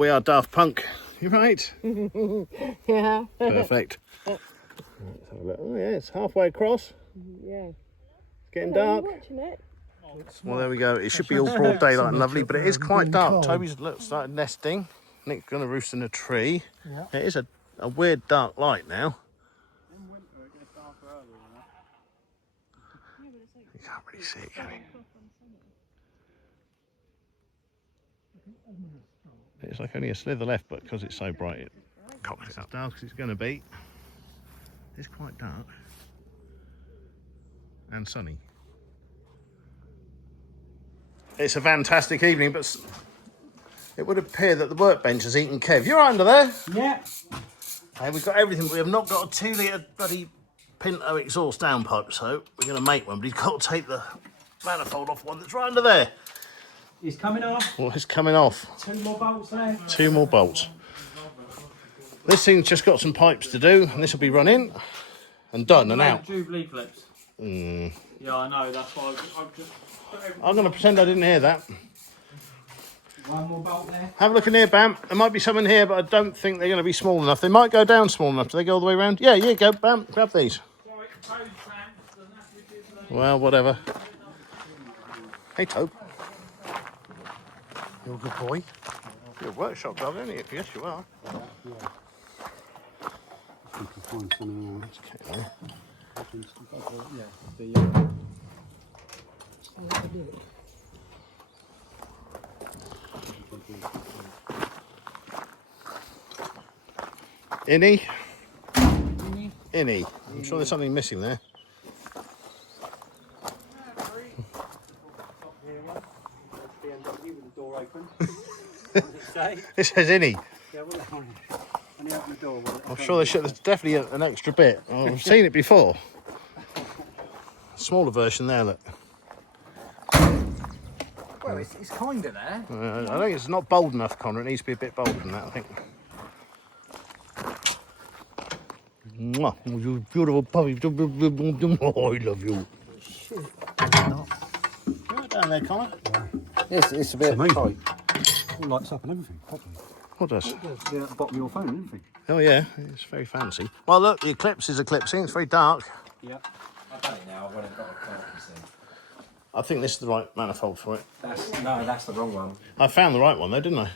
we are Daft Punk. You right? Yeah. Perfect. Let's have a look. Oh yeah, it's halfway across. Yeah. It's getting dark. Watching it? Well, there we go. It should be all broad daylight and lovely, but it is quite dark. Toby's started nesting. Nick's going to roost in a tree. Yeah. It is a weird dark light now. In winter it gets darker earlier than that. You can't really see it, can you? It's like only a slither left, but because it's so bright, it cocks it up. As dark as it's going to be. It's quite dark. And sunny. It's a fantastic evening, but it would appear that the workbench has eaten Kev. You're under there? Yeah. Hey, we've got everything, but we have not got a 2-litre bloody Pinto exhaust downpipe, so we're going to make one, but he's got to take the manifold off one that's right under there. He's coming off. Well, it's coming off. 2 more bolts left. 2 more bolts. This thing's just got some pipes to do, and this will be run in and done and out. Jubilee clips. Yeah, I know. That's why I've just. I'm going to pretend I didn't hear that. 1 more bolt there. Have a look in here, Bam. There might be some in here, but I don't think they're going to be small enough. They might go down small enough. Do they go all the way around? Yeah, you go, Bam. Grab these. Sorry, code clamps. Doesn't have to be too late. Well, whatever. Hey, Tobe. You're a good boy. You're a workshop dog, aren't you? Yes, you are. I can find something else. Okay. Innie? Innie. I'm sure there's something missing there. It says Innie. I'm sure there's definitely an extra bit. I've seen it before. Smaller version there, look. Well, it's kind of there. I think it's not bold enough, Connor. It needs to be a bit bolder than that, I think. Mwah. You beautiful puppy. Oh, I love you. Shit. You right down there, Connor? Yes, it's a bit tight. It lights up and everything, properly. What does? Yeah, at the bottom of your phone and everything. Oh, yeah. It's very fancy. Well, look, the eclipse is eclipsing. It's very dark. Yep. I've done it now. I've went and got a card, you see. I think this is the right manifold for it. That's the wrong one. I found the right one, though, didn't I?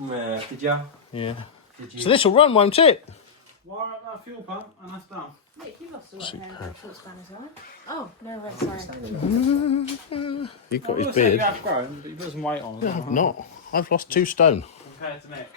Yeah. Did you? Yeah. Did you? So this will run, won't it? Wire up that fuel pump and that's done. Nick, you lost a right hand short span as well. Oh, no, right, sorry. You've got his Well, beard. you have grown, but you put some weight on it. No, I've not. I've lost 2 stone. Compared to Nick.